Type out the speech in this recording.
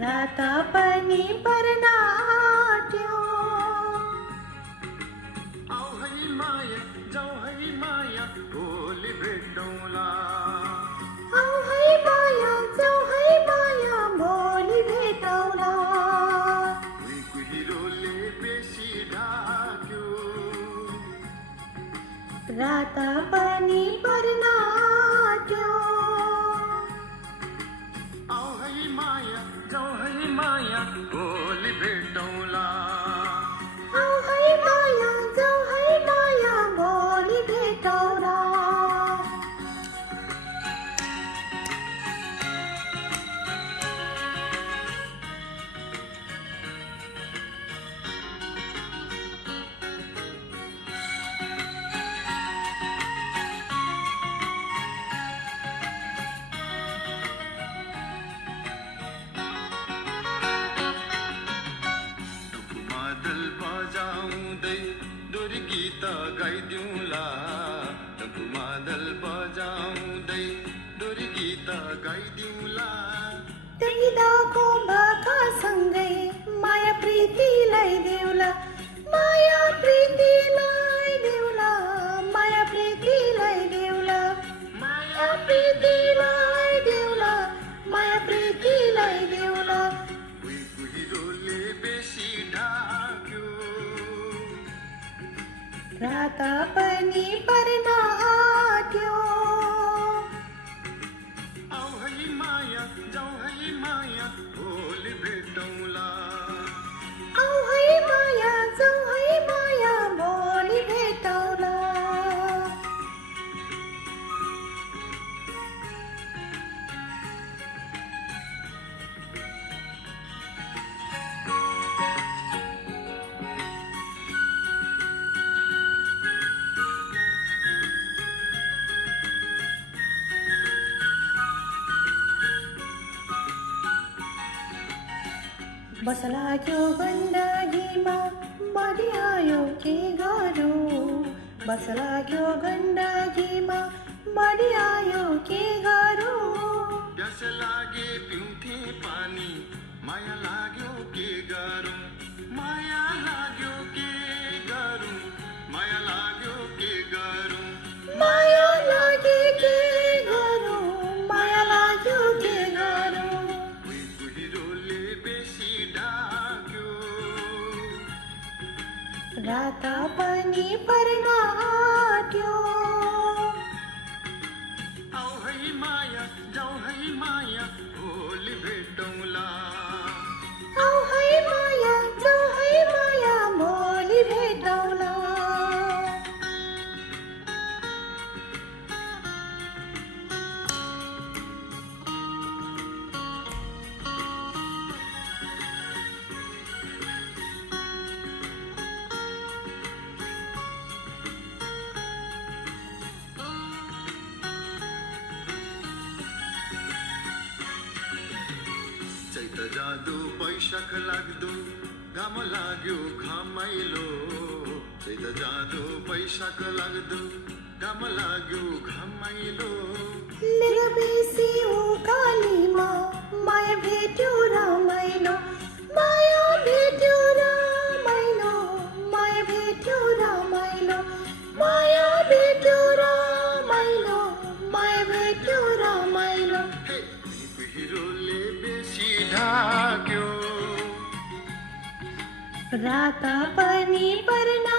राता पनि पर्नाट्यो। आऊ है माया जाऊ है माया भोलि भेटौँला। आऊ है माया जाऊ है माया भोलि भेटौँला। कुहिरोले बेसी ढाक्यो। राता पनि पर्नाट्यो। आऊ है माया जाऊ है माया भोलि भेटौँला। आऊ है माया जाऊ है माया भोलि भेटौँला। मादल बजाउँदै डोरी गीत गाइदिउँला। डम्फु मादल बजाउँदै डोरी गीत गाइदिउँला। त्यहीदाको भाकासँगै माया प्रीतिलाई देउला। माया प्रीतिलाई देउला। माया प्रीतिलाई देउला। माया प्रीतिलाई देउला। माया प्रीतिलाई देउला। कुहिरोले बेसी ढाक्यो। राता पनि पर्नाट्यो। आऊ है माया जाऊ है माया भोलि भेटौँला। आऊ है माया जाऊ है माया भोलि भेटौँला। बस लाग्यो गण्डकीमा बढी आयो के गरौँ। बस लाग्यो गण्डकीमा बढी आयो के गरौँ। प्यास लागे पिउँथे पानी माया लाग्यो के गरौँ। माया लाग्यो के गरौँ। माया लाग्यो के गरौँ। माया लागे के गरौँ। माया लाग्यो के गरौँ। कुहिरोले बेसी ढाक्यो। राता पनि पर्नाट्यो। आऊ है माया जाऊ है माया भोलि भेटौँला। आऊ है माया जाऊ है माया भोलि भेटौँला। चैत जादु वैशाख लाग्दो घाम लाग्यो घामाइलो। चैत जादु वैशाख लाग्दो घाम लाग्यो घामाइलो। मेरो बेसी उकालीमा माया भेट्यो रमाइलो। माया भेट्यो रमाइलो। माया भेट्यो रमाइलो। माया भेट्यो रमाइलो। माया भेट्यो रमाइलो। हे कुहिरोले बेसी ढाक्यो। राता पनि पर्ना